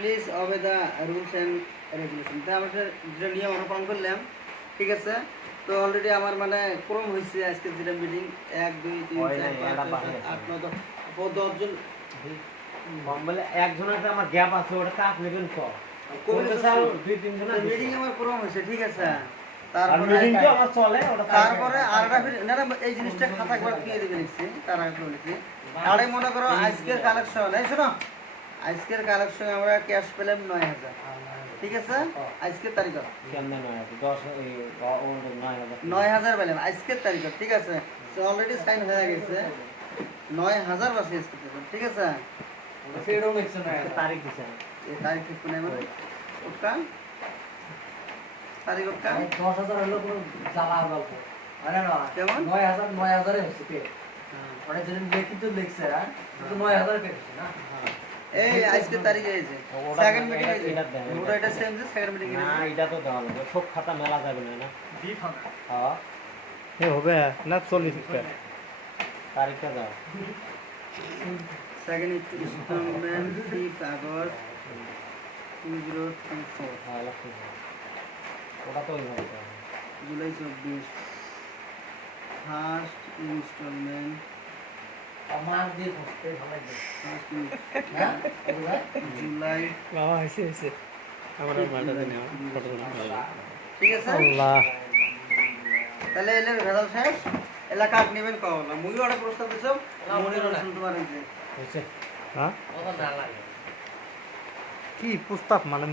Please অবে the rules and regulation. তাই আমরা যেটা নিয়ম অনুপালন করলাম, ঠিক আছে। তো অলরেডি আমার মানে ক্রম হয়েছে আজকে যেটা মিটিং 1 2 3 4 5 6 7 8 9 10 জন বলে একজনের একটা আমার গ্যাপ আছে, ওটা কাজ নেবেন তো দুই তিন জন মিটিং আমার ক্রম হয়েছে, ঠিক আছে। তারপরে মিটিং তো আমার চলে, ওটা তারপরে আরেকটা না এই জিনিসটা খাতা করে দিয়ে দিবে নিচ্ছি, তার আগে বলেছি। আরে মনে করো আজকের কালেকশন, এই শোনো, আজকের কালেকশন আমরা ক্যাশ পেলাম 9000, ঠিক আছে। আজকের তারিখ কেমনে 9000 পেলাম আজকের তারিখ, ঠিক আছে। অলরেডি সাইন হয়ে গেছে, 9000 বাসি আজকে, ঠিক আছে। সেটাও লিখছে না, তারিখ দিছে এই তারিখ ঠিক করে মানে ওটা তারিখ ওটা 10,000 হলো পুরো জ্বালা গল্প। আরে না কেমন 9,000 এ হচ্ছে পে। ওটা যেদিন লিখিত লিখছে না, কিন্তু 9,000 পে হচ্ছে না। এই আজকে তারিখ এই যে সেকেন্ড মিটিং এই যে ওটা এটা সেম যে সেকেন্ড মিটিং না, এটা তো দেওয়া লাগবে, সব খাতা মেলা যাবে না, না দিই ফাঁকা। হ্যাঁ এ হবে না 40 তারিখটা দাও। সেকেন্ড ইনস্টলমেন্ট 5 আগস্ট 2024, হ্যাঁ লাগছে, ওটা তো ওইভাবে দেওয়া হবে। জুলাই 24 ফার্স্ট ইনস্টলমেন্ট, আমার দিয়ে বসতে ভালো লাগবে। ফার্স্ট হ্যাঁ বুঝা? জুলাই, বাবা হইছে আমার মাথা দেন ফটো ঠিক আছে। আল্লাহ তাহলে এলে ভেজাল শেষ, এলাকা আপনি নেবেন কওলা মুই অর্ডার প্রস্তাব দিছম মনির হোসেন তোমার এই যে হয়েছে হ্যাঁ কথা না লাগে। কি প্রস্তাব মানে